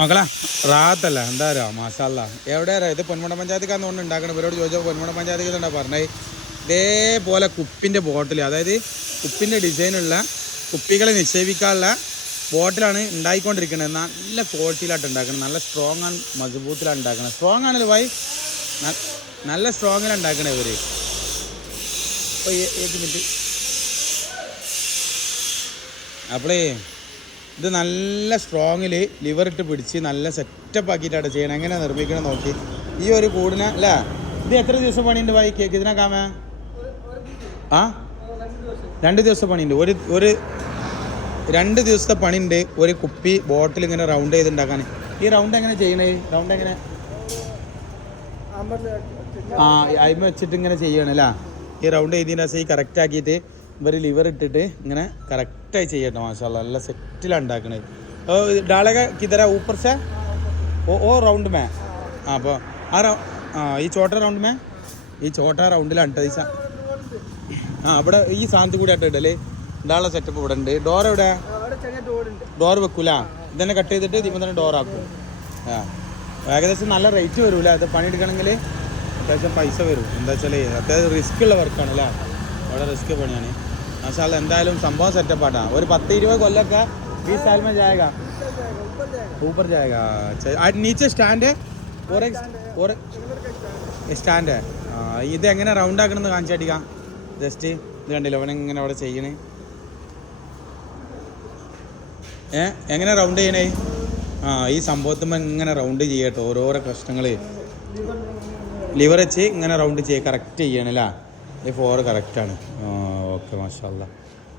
മക്കളെ റാത്തല്ല എന്താ മസാല മാഷല്ല എവിടെ ഇത് പൊന്മുട പഞ്ചായത്തിക്കാന്ന് കൊണ്ട് ഉണ്ടാക്കണം ഇവരോട് ചോദിച്ചാൽ പൊന്മുട പഞ്ചായത്തിൽ തന്നെ പറഞ്ഞത് ഇതേപോലെ കുപ്പിന്റെ ബോട്ടിൽ അതായത് കുപ്പിന്റെ ഡിസൈനുള്ള കുപ്പികളെ നിക്ഷേപിക്കാനുള്ള ബോട്ടിലാണ് ഉണ്ടായിക്കൊണ്ടിരിക്കുന്നത് നല്ല ക്വാളിറ്റിയിലായിട്ട് ഉണ്ടാക്കണം നല്ല സ്ട്രോങ് ആണ് മജബൂത്തിലാണ് ഉണ്ടാക്കുന്നത് സ്ട്രോങ് ആണല്ലോ ഭായി നല്ല സ്ട്രോങ്ങിലാണ് ഉണ്ടാക്കണേ ഇവർ അപ്പോൾ മിനിറ്റ് അപ്പോളേ ഇത് നല്ല സ്ട്രോങ്ങിൽ ലിവർ ഇട്ട് പിടിച്ച് നല്ല സെറ്റപ്പ് ആക്കിയിട്ടാണ് ചെയ്യണം എങ്ങനെ നിർമ്മിക്കണം നോക്കി. ഈ ഒരു കൂടിനെ അല്ല ഇത് എത്ര ദിവസം പണിയുണ്ട് ഭായി? കേക്ക് ഇതിനെ കാമ ആ? രണ്ട് ദിവസം പണിയുണ്ട്. ഒരു ഒരു രണ്ട് ദിവസത്തെ പണിയുണ്ട് ഒരു കുപ്പി ബോട്ടിൽ ഇങ്ങനെ റൗണ്ട് ചെയ്തുണ്ടാക്കാൻ ഈ റൗണ്ട് എങ്ങനെ ചെയ്യണേ? റൗണ്ട് എങ്ങനെ? ആ അയിമ വെച്ചിട്ട് ഇങ്ങനെ ചെയ്യണല്ലേ? ഈ റൗണ്ട് ചെയ്തതിന്റെ ശേഷം ഈ കറക്റ്റ് ആക്കിയിട്ട് ഇവർ ലിവർ ഇട്ടിട്ട് ഇങ്ങനെ കറക്റ്റായി ചെയ്യട്ടെ മാഷാല്ല നല്ല സെറ്റിലാണ് ഉണ്ടാക്കണത് ഓ ഡാളക കിതര ഊപ്പർ സെ ഓ ഓ റൗണ്ട് മേ. ആ അപ്പോൾ ആ റൗ ആ ഈ ചോട്ട റൗണ്ട് മേ? ഈ ചോട്ട റൗണ്ടിലാണ് ഈ ആ അവിടെ ഈ സാധനത്തിൽ കൂടി ആയിട്ട് ഇട്ടല്ലേ ഡാള സെറ്റപ്പ് ഇവിടെ ഉണ്ട് ഡോർ എവിടെ? ഡോർ വെക്കൂല? ഇതന്നെ കട്ട് ചെയ്തിട്ട് ഇതിപ്പോൾ തന്നെ ഡോറാക്കും ആ. ഏകദേശം നല്ല റേറ്റ് വരൂല. അത് പണിയെടുക്കണമെങ്കിൽ അത്യാവശ്യം പൈസ വരും. എന്താ വെച്ചാൽ അത്യാവശ്യം റിസ്ക് ഉള്ള വർക്കാണ് അല്ലേ അവിടെ റിസ്ക് പണിയാണ്. മാഷാല്ല എന്തായാലും സംഭവം സെറ്റപ്പ് ആട്ടാ ഒരു പത്ത് ഇരുപത് കൊല്ലൊക്കെ ഈ സാൽ में जाएगा ऊपर जाएगा अच्छा आ, नीचे स्टैंड है और एक और സ്റ്റാൻഡ് ആ ഇത് എങ്ങനെ റൗണ്ട് ആക്കണമെന്ന് കാണിച്ചടിക്കാം ജസ്റ്റ് ഇത് കണ്ടില്ല അവൻ ഇങ്ങനെ അവിടെ ചെയ്യണേ ഏ എങ്ങനെ റൗണ്ട് ചെയ്യണേ ആ ഈ സംഭവത്തുമ്പോൾ ഇങ്ങനെ റൗണ്ട് ചെയ്യട്ടോ ഓരോരോ കഷ്ണങ്ങൾ ലിവർ വെച്ച് ഇങ്ങനെ റൗണ്ട് ചെയ്യുക കറക്റ്റ് ചെയ്യണല്ലേ ഈ ഫോർ കറക്റ്റാണ് ആ ഓക്കെ മാഷാല്ല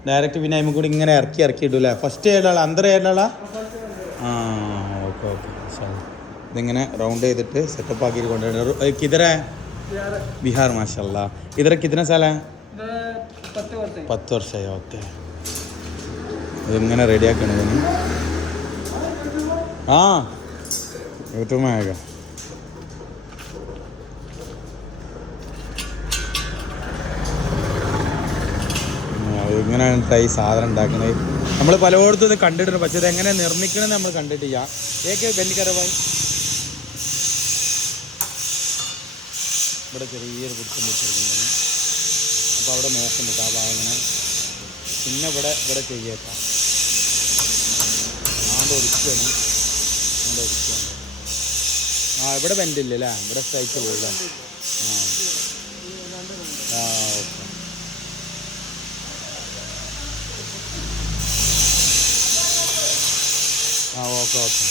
ഡയറക്റ്റ് പിന്നെ അതിൽ കൂടി ഇങ്ങനെ ഇറക്കി ഇറക്കി ഇടൂലേ ഫസ്റ്റ് ഏഴാളാ അന്തര ഏഴാളാ ആ ഓക്കെ ഓക്കെ മാഷാല്ല ഇതിങ്ങനെ റൗണ്ട് ചെയ്തിട്ട് സെറ്റപ്പ് ആക്കി കൊണ്ടുപോയി കിതറ? ബിഹാർ മാഷല്ല ഇതര കിതന സ്ഥല? പത്ത് വർഷമായി ഓക്കെ. ഇതിങ്ങനെ റെഡിയാക്കണം ഇതിന്. ആ യൂട്യൂബ് ആയേക്കാം ഇങ്ങനെയാണ് ഈ സാധനം ഉണ്ടാക്കുന്നത് നമ്മൾ പലയിടത്തും ഇത് കണ്ടിട്ടുണ്ട് പക്ഷേ ഇത് എങ്ങനെ നിർമ്മിക്കണമെന്ന് നമ്മൾ കണ്ടിട്ടില്ല. ഏക്ക് ബെല്ലിക്കരവായി ഇവിടെ ചെറിയൊരു പിടുത്തം പിടിച്ചിരിക്കുന്നത് അപ്പോൾ അവിടെ നോക്കുന്നുണ്ട് ആ വായന പിന്നെ ഇവിടെ ഇവിടെ ചെയ്യേക്കാം. ആണ്ട് ഒതുക്കുകയാണ് ആണ്ട് ഒതുക്കുകയാണ് ആ ഇവിടെ ബെൻഡില്ല അല്ലേ? ഇവിടെ സ്ട്രൈക്ക് പോയില്ല ആ. ആ ഓക്കെ ഓക്കെ